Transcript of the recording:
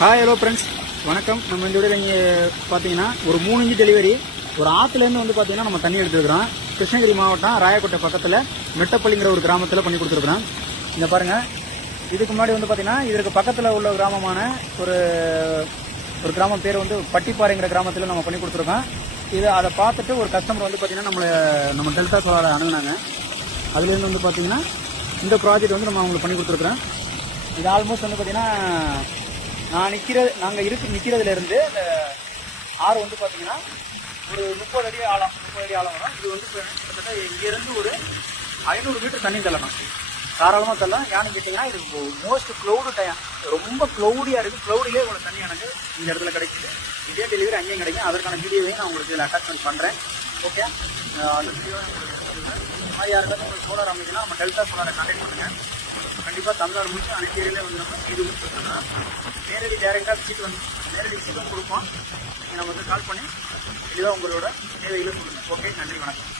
Hi hello friends, வணக்கம். நம்ம இந்த வீடியோவில் இங்கே பார்த்தீங்கன்னா ஒரு 3 இன்ச் டெலிவரி ஒரு ஆற்றுலேருந்து வந்து பார்த்தீங்கன்னா நம்ம தண்ணி எடுத்துருக்கிறோம். கிருஷ்ணகிரி மாவட்டம் ராயக்கோட்டை பக்கத்தில் மெட்டப்பள்ளிங்கிற ஒரு கிராமத்தில் பண்ணி கொடுத்துருக்குறோம். இங்கே பாருங்கள், இதுக்கு முன்னாடி வந்து பார்த்தீங்கன்னா இதற்கு பக்கத்தில் உள்ள கிராமமான ஒரு கிராமம் பேர் வந்து பட்டிப்பாறைங்கிற கிராமத்தில் நம்ம பண்ணி கொடுத்துருக்கோம். அதை பார்த்துட்டு ஒரு கஸ்டமர் வந்து பார்த்தீங்கன்னா நம்ம டெல்டா சோலாரை அணுகுனாங்க. அதுலேருந்து வந்து பார்த்தீங்கன்னா இந்த ப்ராஜெக்ட் வந்து நம்ம அவங்களுக்கு பண்ணி கொடுத்துருக்குறோம். இது ஆல்மோஸ்ட் வந்து பார்த்தீங்கன்னா நாங்கள் நிற்கிறதுல இருந்து இந்த ஆறு வந்து பார்த்தீங்கன்னா ஒரு 30 அடி ஆழம் வரும். இது வந்து கிட்டத்தட்ட இங்கேருந்து ஒரு 500 மீட்டர் தண்ணி தள்ளணும், தாராளமாக தள்ளலாம். ஏன்னு கேட்டிங்கன்னா இது மோஸ்ட் க்ளவுடு டைம், ரொம்ப க்ளவுடியாக இருக்குது. க்ளவுடிலே உங்களுக்கு தண்ணி எனக்கு இந்த இடத்துல கிடைக்குது. இதே டெலிவரி அங்கேயும் கிடைக்கும். அதற்கான வீடியோவையும் நான் உங்களுக்கு இதில் அட்டாச்மெண்ட் பண்ணுறேன். ஓகே, அந்த வீடியோ இந்த மாதிரி யாருக்காச்சும் உங்களுக்கு சோலார் அமைச்சுன்னா நம்ம டெல்டா சோலாரை கான்டாக்ட் பண்ணுங்கள். கண்டிப்பாக தமிழ்நாடு முடிச்சு அனைத்து ஏரியாவிலே வந்து நம்ம இது கொடுத்துருக்கோம். நேரடி டேரெக்டாக நேரடி சீட் கொடுப்போம். நீங்கள் நம்ம வந்து கால் பண்ணி இதுதான் உங்களோட தேவைகளை சொல்லுங்கள். ஓகே, நன்றி, வணக்கம்.